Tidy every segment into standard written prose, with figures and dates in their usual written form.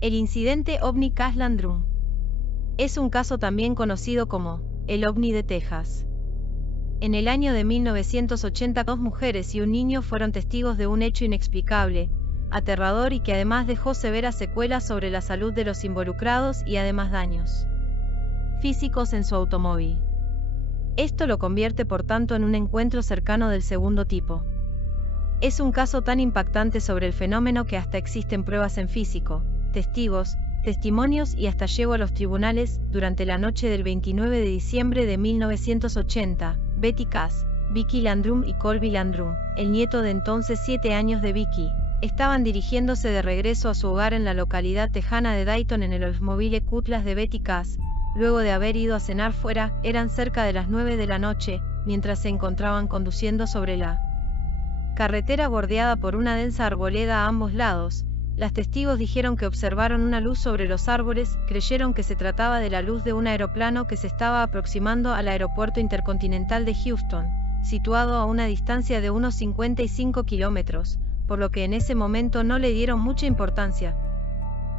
El incidente OVNI Cash Landrum. Es un caso también conocido como el OVNI de Texas. En el año de 1980, 2 mujeres y un niño fueron testigos de un hecho inexplicable, aterrador y que además dejó severas secuelas sobre la salud de los involucrados y además daños físicos en su automóvil. Esto lo convierte por tanto en un encuentro cercano del segundo tipo. Es un caso tan impactante sobre el fenómeno que hasta existen pruebas en físico, testigos, testimonios y hasta llegó a los tribunales. Durante la noche del 29 de diciembre de 1980, Betty Cass, Vicky Landrum y Colby Landrum, el nieto de entonces 7 años de Vicky, estaban dirigiéndose de regreso a su hogar en la localidad tejana de Dayton en el Oldsmobile Cutlass de Betty Cass. Luego de haber ido a cenar fuera, eran cerca de las 9 de la noche, mientras se encontraban conduciendo sobre la carretera bordeada por una densa arboleda a ambos lados. Las testigos dijeron que observaron una luz sobre los árboles, creyeron que se trataba de la luz de un aeroplano que se estaba aproximando al aeropuerto intercontinental de Houston, situado a una distancia de unos 55 kilómetros, por lo que en ese momento no le dieron mucha importancia.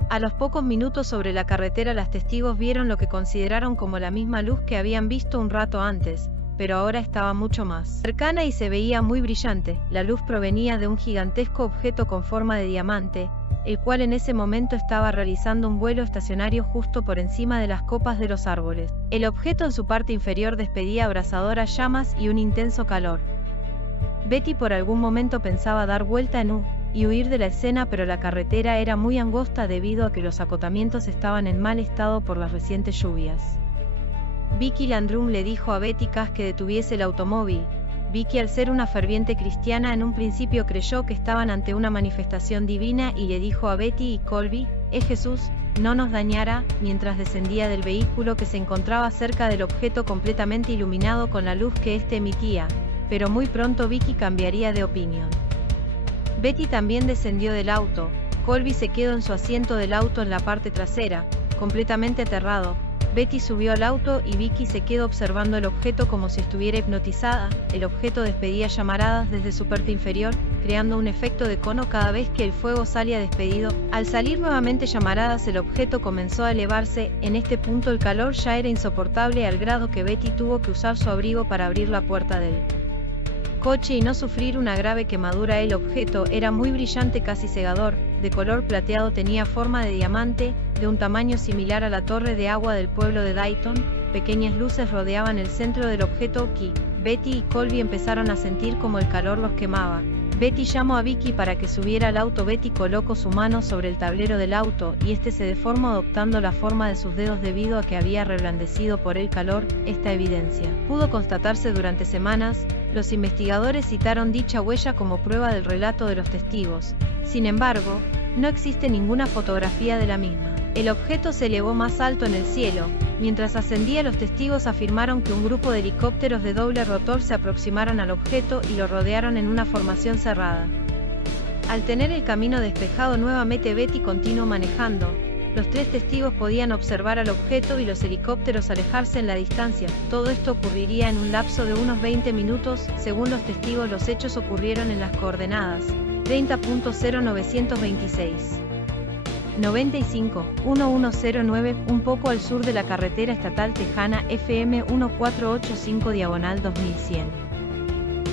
A los pocos minutos sobre la carretera, los testigos vieron lo que consideraron como la misma luz que habían visto un rato antes, pero ahora estaba mucho más cercana y se veía muy brillante. La luz provenía de un gigantesco objeto con forma de diamante, el cual en ese momento estaba realizando un vuelo estacionario justo por encima de las copas de los árboles. El objeto en su parte inferior despedía abrasadoras llamas y un intenso calor. Betty por algún momento pensaba dar vuelta en U y huir de la escena, pero la carretera era muy angosta debido a que los acotamientos estaban en mal estado por las recientes lluvias. Vicky Landrum le dijo a Betty Cass que detuviese el automóvil. Vicky, al ser una ferviente cristiana, en un principio creyó que estaban ante una manifestación divina y le dijo a Betty y Colby, Jesús no nos dañara, mientras descendía del vehículo que se encontraba cerca del objeto completamente iluminado con la luz que éste emitía, pero muy pronto Vicky cambiaría de opinión. Betty también descendió del auto. Colby se quedó en su asiento del auto en la parte trasera, completamente aterrado. Betty subió al auto y Vicky se quedó observando el objeto como si estuviera hipnotizada. El objeto despedía llamaradas desde su parte inferior, creando un efecto de cono cada vez que el fuego salía despedido. Al salir nuevamente llamaradas, el objeto comenzó a elevarse. En este punto el calor ya era insoportable al grado que Betty tuvo que usar su abrigo para abrir la puerta del coche y no sufrir una grave quemadura. El objeto era muy brillante, casi cegador, de color plateado, tenía forma de diamante, de un tamaño similar a la torre de agua del pueblo de Dayton. Pequeñas luces rodeaban el centro del objeto que Betty y Colby empezaron a sentir como el calor los quemaba. Betty llamó a Vicky para que subiera al auto. Betty colocó su mano sobre el tablero del auto y este se deformó adoptando la forma de sus dedos debido a que había reblandecido por el calor. Esta evidencia pudo constatarse durante semanas. Los investigadores citaron dicha huella como prueba del relato de los testigos. Sin embargo, no existe ninguna fotografía de la misma. El objeto se elevó más alto en el cielo. Mientras ascendía, los testigos afirmaron que un grupo de helicópteros de doble rotor se aproximaron al objeto y lo rodearon en una formación cerrada. Al tener el camino despejado nuevamente, Betty continuó manejando. Los 3 testigos podían observar al objeto y los helicópteros alejarse en la distancia. Todo esto ocurriría en un lapso de unos 20 minutos. Según los testigos, los hechos ocurrieron en las coordenadas 30.0926. 95.1109, un poco al sur de la carretera estatal tejana FM 1485/2100.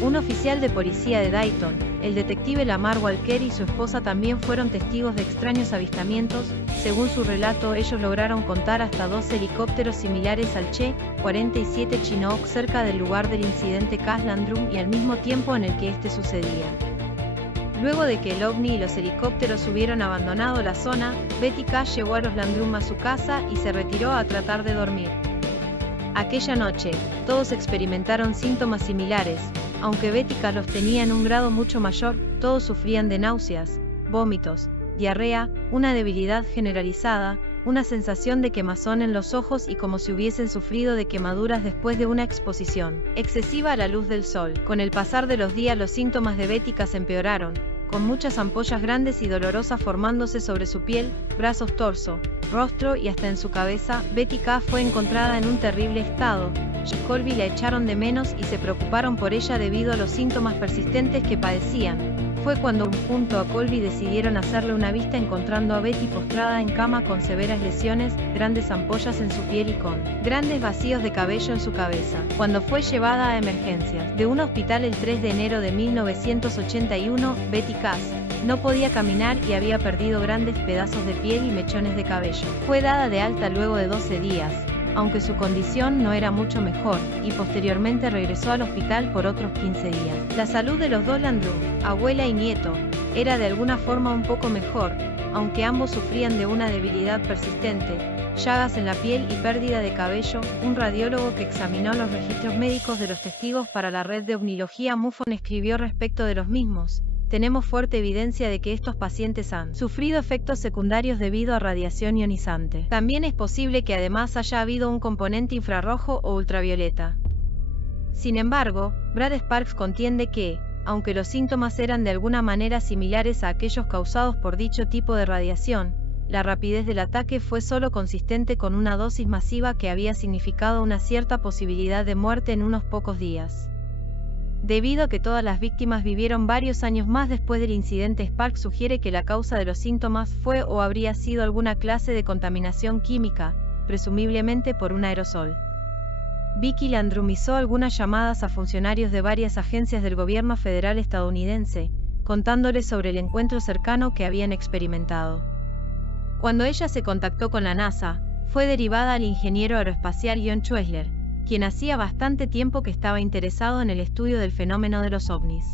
Un oficial de policía de Dayton, el detective Lamar Walker, y su esposa también fueron testigos de extraños avistamientos. Según su relato, ellos lograron contar hasta 2 helicópteros similares al Che-47 Chinook cerca del lugar del incidente Cash Landrum y al mismo tiempo en el que este sucedía. Luego de que el OVNI y los helicópteros hubieron abandonado la zona, Betty Cass llevó a los Landrum a su casa y se retiró a tratar de dormir. Aquella noche, todos experimentaron síntomas similares, aunque Betty Cass los tenía en un grado mucho mayor. Todos sufrían de náuseas, vómitos, diarrea, una debilidad generalizada, una sensación de quemazón en los ojos y como si hubiesen sufrido de quemaduras después de una exposición excesiva a la luz del sol. Con el pasar de los días, los síntomas de Betty Cass empeoraron, con muchas ampollas grandes y dolorosas formándose sobre su piel, brazos, torso, rostro y hasta en su cabeza. Betty Cass fue encontrada en un terrible estado. Colby la echaron de menos y se preocuparon por ella debido a los síntomas persistentes que padecían. Fue cuando, junto a Colby, decidieron hacerle una vista encontrando a Betty postrada en cama con severas lesiones, grandes ampollas en su piel y con grandes vacíos de cabello en su cabeza. Cuando fue llevada a emergencias de un hospital el 3 de enero de 1981, Betty Cass no podía caminar y había perdido grandes pedazos de piel y mechones de cabello. Fue dada de alta luego de 12 días, aunque su condición no era mucho mejor, y posteriormente regresó al hospital por otros 15 días. La salud de los dos Landrum, abuela y nieto, era de alguna forma un poco mejor, aunque ambos sufrían de una debilidad persistente, llagas en la piel y pérdida de cabello. Un radiólogo que examinó los registros médicos de los testigos para la red de ovnilogía MUFON escribió respecto de los mismos: tenemos fuerte evidencia de que estos pacientes han sufrido efectos secundarios debido a radiación ionizante. También es posible que además haya habido un componente infrarrojo o ultravioleta. Sin embargo, Brad Sparks contiende que, aunque los síntomas eran de alguna manera similares a aquellos causados por dicho tipo de radiación, la rapidez del ataque fue solo consistente con una dosis masiva que había significado una cierta posibilidad de muerte en unos pocos días. Debido a que todas las víctimas vivieron varios años más después del incidente, Sparks sugiere que la causa de los síntomas fue o habría sido alguna clase de contaminación química, presumiblemente por un aerosol. Vicky Landrum hizo algunas llamadas a funcionarios de varias agencias del gobierno federal estadounidense, contándoles sobre el encuentro cercano que habían experimentado. Cuando ella se contactó con la NASA, fue derivada al ingeniero aeroespacial John Schwessler, quien hacía bastante tiempo que estaba interesado en el estudio del fenómeno de los ovnis.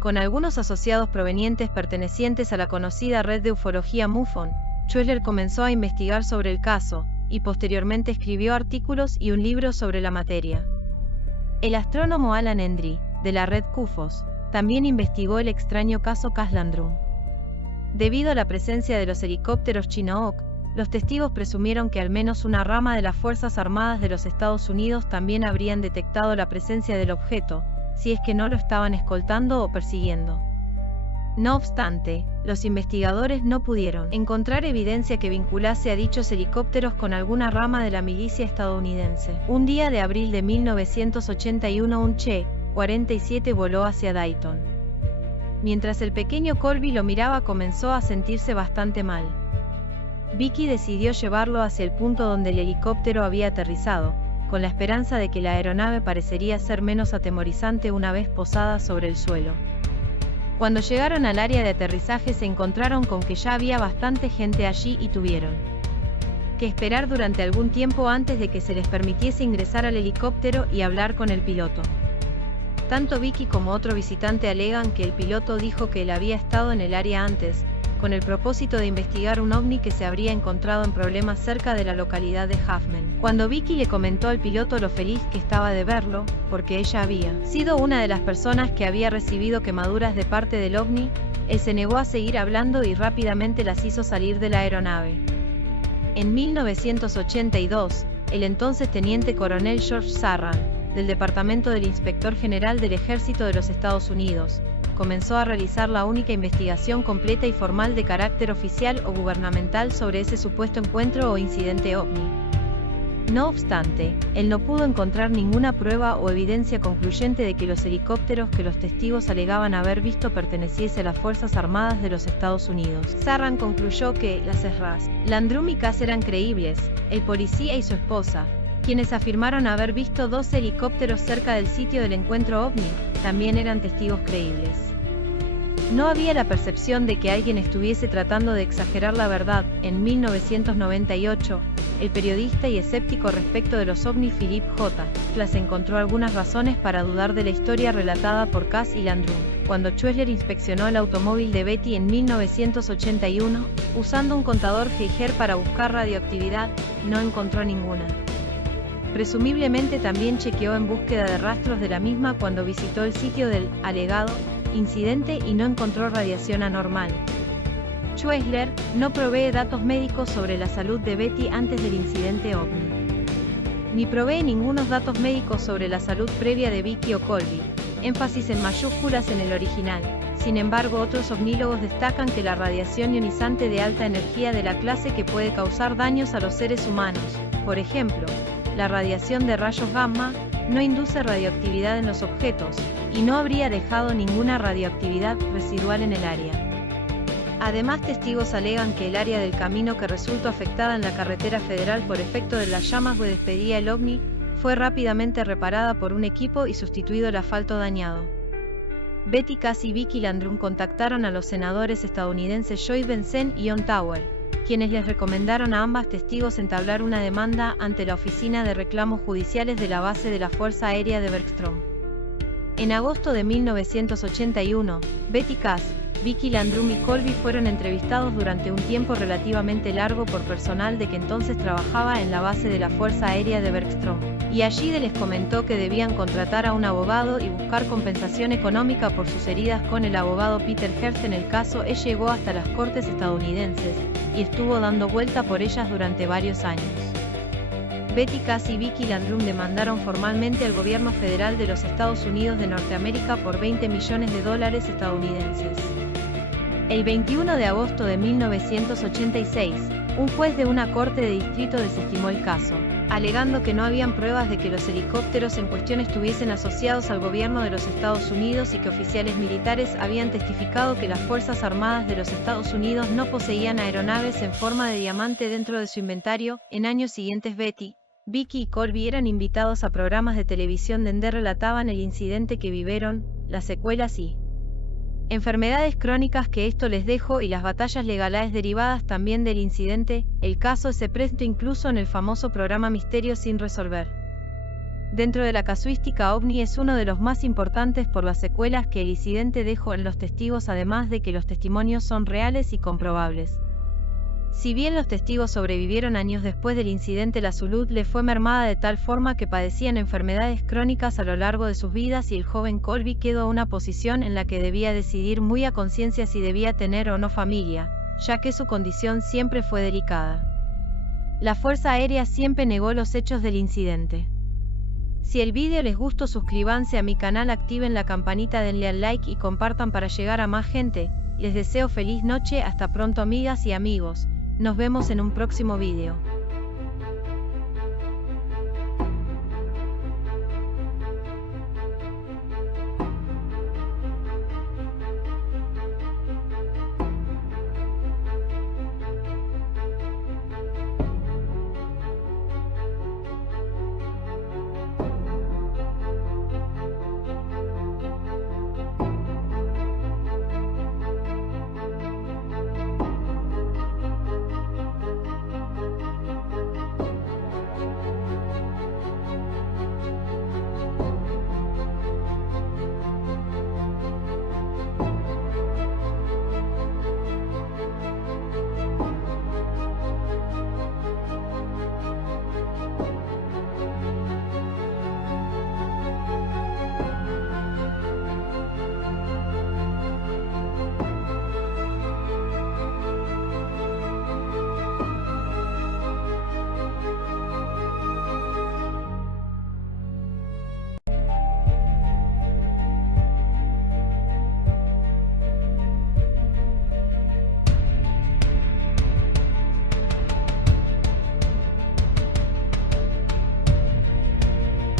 Con algunos asociados provenientes pertenecientes a la conocida red de ufología MUFON, Schwessler comenzó a investigar sobre el caso, y posteriormente escribió artículos y un libro sobre la materia. El astrónomo Alan Hendry, de la red CUFOS, también investigó el extraño caso Cass Landrum. Debido a la presencia de los helicópteros Chinook, los testigos presumieron que al menos una rama de las Fuerzas Armadas de los Estados Unidos también habrían detectado la presencia del objeto, si es que no lo estaban escoltando o persiguiendo. No obstante, los investigadores no pudieron encontrar evidencia que vinculase a dichos helicópteros con alguna rama de la milicia estadounidense. Un día de abril de 1981 un Che-47 voló hacia Dayton. Mientras el pequeño Colby lo miraba, comenzó a sentirse bastante mal. Vicky decidió llevarlo hacia el punto donde el helicóptero había aterrizado, con la esperanza de que la aeronave parecería ser menos atemorizante una vez posada sobre el suelo. Cuando llegaron al área de aterrizaje se encontraron con que ya había bastante gente allí y tuvieron que esperar durante algún tiempo antes de que se les permitiese ingresar al helicóptero y hablar con el piloto. Tanto Vicky como otro visitante alegan que el piloto dijo que él había estado en el área antes, con el propósito de investigar un ovni que se habría encontrado en problemas cerca de la localidad de Huffman. Cuando Vicky le comentó al piloto lo feliz que estaba de verlo, porque ella había sido una de las personas que había recibido quemaduras de parte del ovni, él se negó a seguir hablando y rápidamente las hizo salir de la aeronave. En 1982, el entonces teniente coronel George Sarran, del Departamento del Inspector General del Ejército de los Estados Unidos, comenzó a realizar la única investigación completa y formal de carácter oficial o gubernamental sobre ese supuesto encuentro o incidente ovni. No obstante, él no pudo encontrar ninguna prueba o evidencia concluyente de que los helicópteros que los testigos alegaban haber visto perteneciese a las Fuerzas Armadas de los Estados Unidos. Sarran concluyó que las Sras. Landrum y Cass eran creíbles, el policía y su esposa, quienes afirmaron haber visto 12 helicópteros cerca del sitio del encuentro ovni, también eran testigos creíbles. No había la percepción de que alguien estuviese tratando de exagerar la verdad. En 1998, el periodista y escéptico respecto de los ovnis Philip J. Klass encontró algunas razones para dudar de la historia relatada por Cass y Landrum. Cuando Schwessler inspeccionó el automóvil de Betty en 1981, usando un contador Geiger para buscar radioactividad, no encontró ninguna. Presumiblemente también chequeó en búsqueda de rastros de la misma cuando visitó el sitio del alegado incidente y no encontró radiación anormal. Schwessler no provee datos médicos sobre la salud de Betty antes del incidente ovni, ni provee ningunos datos médicos sobre la salud previa de Vicky o Colby, énfasis en mayúsculas en el original. Sin embargo, otros ovnílogos destacan que la radiación ionizante de alta energía de la clase que puede causar daños a los seres humanos, por ejemplo, la radiación de rayos gamma, no induce radioactividad en los objetos, y no habría dejado ninguna radioactividad residual en el área. Además, testigos alegan que el área del camino que resultó afectada en la carretera federal por efecto de las llamas que despedía el ovni, fue rápidamente reparada por un equipo y sustituido el asfalto dañado. Betty Cass y Vicky Landrum contactaron a los senadores estadounidenses Joy Benson y John Tower, quienes les recomendaron a ambas testigos entablar una demanda ante la Oficina de Reclamos Judiciales de la base de la Fuerza Aérea de Bergstrom. En agosto de 1981, Betty Cass, Vicky Landrum y Colby fueron entrevistados durante un tiempo relativamente largo por personal de que entonces trabajaba en la base de la Fuerza Aérea de Bergstrom, y allí les comentó que debían contratar a un abogado y buscar compensación económica por sus heridas con el abogado Peter Hearst. En el caso, él llegó hasta las cortes estadounidenses, y estuvo dando vuelta por ellas durante varios años. Betty Cass y Vicky Landrum demandaron formalmente al gobierno federal de los Estados Unidos de Norteamérica por $20 millones estadounidenses. El 21 de agosto de 1986, un juez de una corte de distrito desestimó el caso, alegando que no habían pruebas de que los helicópteros en cuestión estuviesen asociados al gobierno de los Estados Unidos y que oficiales militares habían testificado que las Fuerzas Armadas de los Estados Unidos no poseían aeronaves en forma de diamante dentro de su inventario. En años siguientes, Betty, Vicky y Colby eran invitados a programas de televisión donde relataban el incidente que vivieron, las secuelas y enfermedades crónicas que esto les dejó y las batallas legales derivadas también del incidente. El caso se prestó incluso en el famoso programa Misterio sin resolver. Dentro de la casuística ovni es uno de los más importantes por las secuelas que el incidente dejó en los testigos, además de que los testimonios son reales y comprobables. Si bien los testigos sobrevivieron años después del incidente, la salud les fue mermada de tal forma que padecían enfermedades crónicas a lo largo de sus vidas, y el joven Colby quedó en una posición en la que debía decidir muy a conciencia si debía tener o no familia, ya que su condición siempre fue delicada. La Fuerza Aérea siempre negó los hechos del incidente. Si el vídeo les gustó, suscríbanse a mi canal, activen la campanita, denle al like y compartan para llegar a más gente. Les deseo feliz noche, hasta pronto amigas y amigos. Nos vemos en un próximo vídeo.